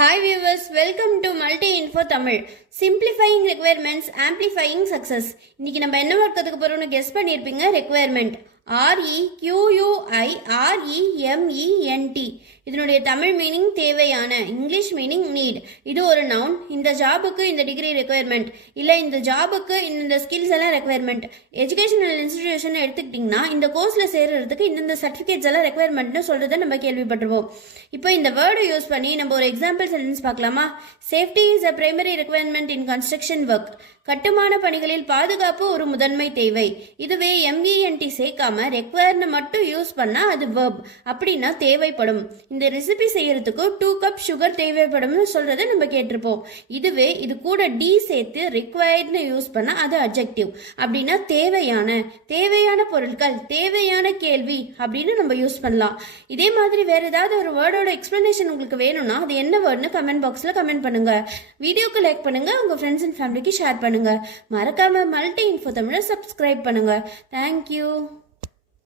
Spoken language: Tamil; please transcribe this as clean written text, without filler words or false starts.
Hi viewers, welcome to Multi Info Tamil. Simplifying requirements, amplifying success. இன்னைக்கு நம்ம என்ன வர்க்கத்துக்கு போறோம்னு கெஸ் பண்ணிருப்பீங்க. requirement REQUIREMENT. இதனுடைய தமிழ் மீனிங் தேவையான, இங்கிலீஷ் மீனிங் நீட். இது ஒரு நவுன். இந்த ஜாபுக்கு இந்த டிகிரி ரெக்குயர்மெண்ட், இல்லை இந்த ஜாபுக்கு இந்த ஸ்கில்ஸ் எல்லாம் ரெக்குயர்மெண்ட். எஜுகேஷனல் இன்ஸ்டிடியூஷன் எடுத்துக்கிட்டிங்கன்னா இந்த கோர்ஸில் சேர்றதுக்கு இந்த சர்டிஃபிகேட்ஸ் எல்லாம் ரெக்குயர்மெண்ட்னு சொல்றதை நம்ம கேள்விப்பட்டிருப்போம். இப்போ இந்த வேர்டை யூஸ் பண்ணி நம்ம ஒரு எக்ஸாம்பிள் சென்டென்ஸ் பார்க்கலாமா? Safety is a primary requirement in construction work. கட்டுமான பணிகளில் பாதுகாப்பு ஒரு முதன்மை தேவை. இதுவே MENT சேர்க்காம ரெக்வயர்னு மட்டும் யூஸ் பண்ணா அது verb. அப்படின்னா தேவைப்படும். இந்த ரெசிபி செய்யறதுக்கு 2 கப் சுகர் தேவைப்படும்னு சொல்றதை நம்ம கேட்டிருப்போம். இதுவே இது கூட டி சேர்த்து requiredனு யூஸ் பண்ணா அது adjective. அப்படின்னா தேவையான பொருட்கள், தேவையான கேள்வி அப்படின்னு நம்ம யூஸ் பண்ணலாம். இதே மாதிரி வேற ஏதாவது ஒரு வேர்டோட எக்ஸ்பிளனேஷன் உங்களுக்கு வேணும்னா அது என்ன வேர்டுன்னு கமெண்ட் பாக்ஸ்ல கமெண்ட் பண்ணுங்க. வீடியோக்கு லைக் பண்ணுங்க, உங்க ஃப்ரெண்ட்ஸ் அண்ட் ஃபேமிலிக்கு ஷேர் பண்ணுங்க. மறக்காம மல்டி இன்ஃபோ தமிழை சப்ஸ்கிரைப் பண்ணுங்க. தேங்க்யூ.